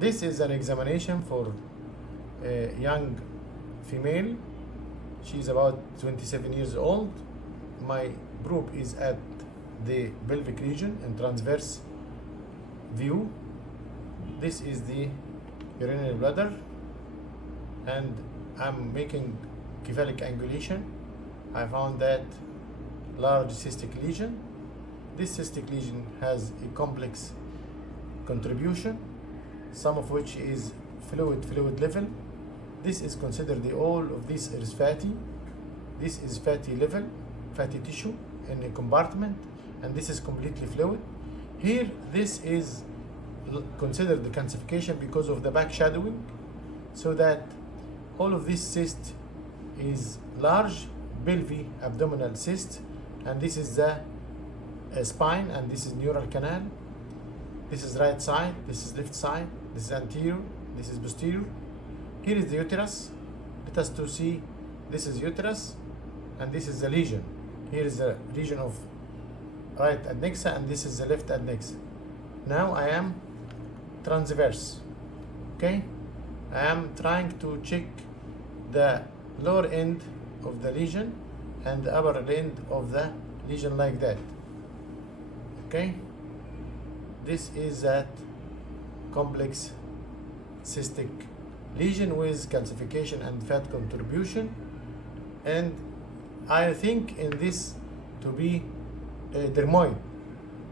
This is an examination for a young female. She's about 27 years old. My probe is at the pelvic region in transverse view. This is the urinary bladder, and I'm making cephalic angulation. I found that large cystic lesion. This cystic lesion has a complex contribution, some of which is fluid level. This is considered all of this is fatty. This is fatty level, fatty tissue in a compartment, and this is completely fluid. Here, this is considered the calcification because of the back shadowing, so that all of this cyst is large pelvic abdominal cyst, and this is the spine, and this is neural canal. This is right side, this is left side, this is anterior, this is posterior. Here is the uterus. Let us to see, this is uterus, and this is the lesion. Here is the region of right adnexa, and this is the left adnexa. Now I am transverse, okay? I am trying to check the lower end of the lesion and the upper end of the lesion like that, okay? This is that complex cystic lesion with calcification and fat contribution, and I think in this to be a dermoid,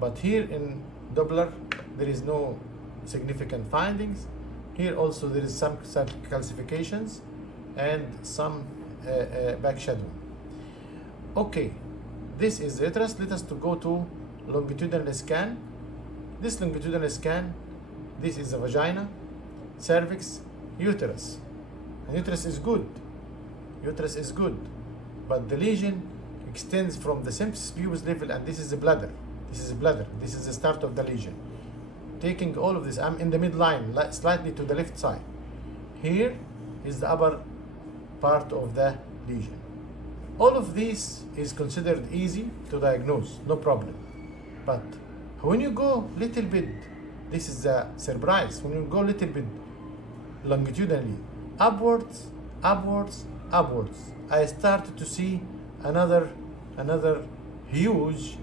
but here in Doppler there is no significant findings. Here also there is some calcifications and some back shadowing. Okay, this is the uterus. Let us to go to longitudinal scan. This longitudinal scan, this is the vagina, cervix, uterus. And uterus is good. Uterus is good. But the lesion extends from the symphysis pubis level, and this is the bladder. This is the bladder. This is the start of the lesion. Taking all of this, I'm in the midline, slightly to the left side. Here is the upper part of the lesion. All of this is considered easy to diagnose, no problem. But when you go little bit, this is the surprise, when you go little bit longitudinally, upwards, I started to see another huge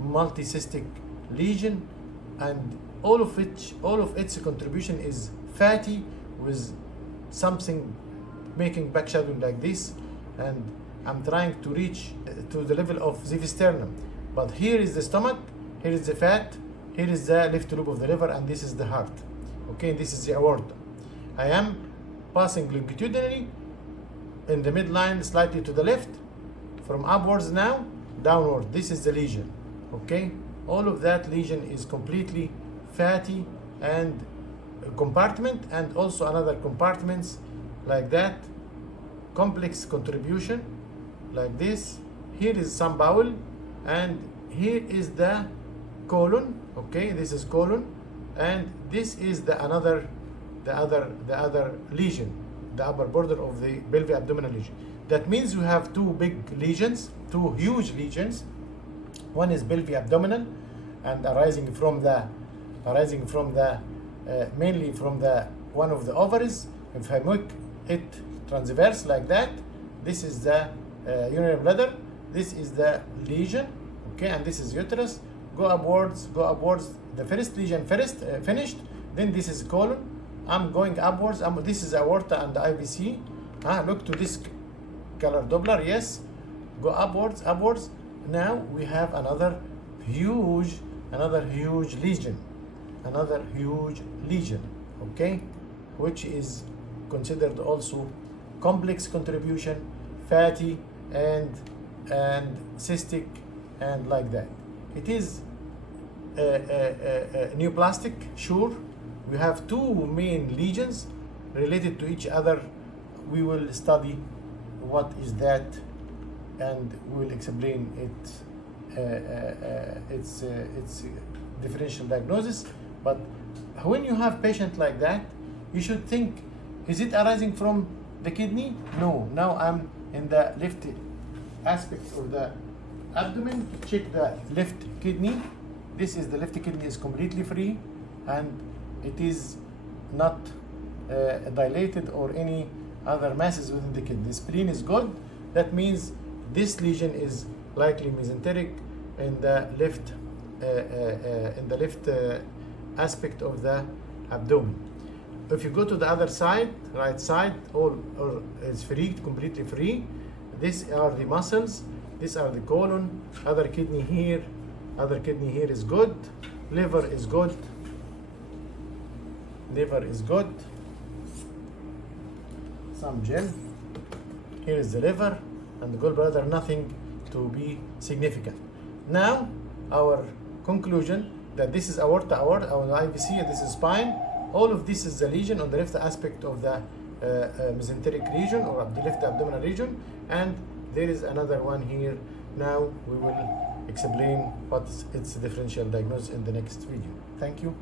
multicystic lesion, and all of its contribution is fatty with something making back shadowing like this, and I'm trying to reach to the level of the sternum. But here is the stomach, here is the fat, here is the left lobe of the liver, and this is the heart. Okay, this is the aorta. I am passing longitudinally in the midline, slightly to the left, from upwards now, downward. This is the lesion. Okay, all of that lesion is completely fatty and compartment, and also another compartments like that, complex contribution like this. Here is some bowel, and here is the colon. Okay, this is colon, and this is the other lesion, the upper border of the pelvic abdominal lesion. That means you have two big lesions, two huge lesions. One is pelvic abdominal, and arising from the mainly from the one of the ovaries. If I make it transverse like that, this is the urinary bladder, this is the lesion, okay, and this is uterus. Go upwards. The first lesion finished. Then this is colon. I'm going upwards. This is aorta and the IVC. Look to this color Doppler. Yes. Go upwards. Now we have another huge lesion. Okay, which is considered also complex contribution, fatty and cystic, and like that. It is neoplastic, sure. We have two main lesions related to each other. We will study what is that, and we will explain its differential diagnosis. But when you have patient like that, you should think, is it arising from the kidney? No. Now I'm in the left aspect of the abdomen. Check the left kidney. This is the left kidney is completely free, and it is not dilated or any other masses within the kidney. The spleen is good. That means this lesion is likely mesenteric in the left aspect of the abdomen. If you go to the other side, right side, all is free, completely free. These are the muscles. These are the colon. Other kidney here is good. Liver is good. Liver is good. Some gel. Here is the liver and the gallbladder, nothing to be significant. Now, our conclusion that this is aorta, our IVC, and this is spine. All of this is the lesion on the left aspect of the mesenteric region or the left abdominal region, and there is another one here. Now we will explain what its differential diagnosis in the next video. Thank you.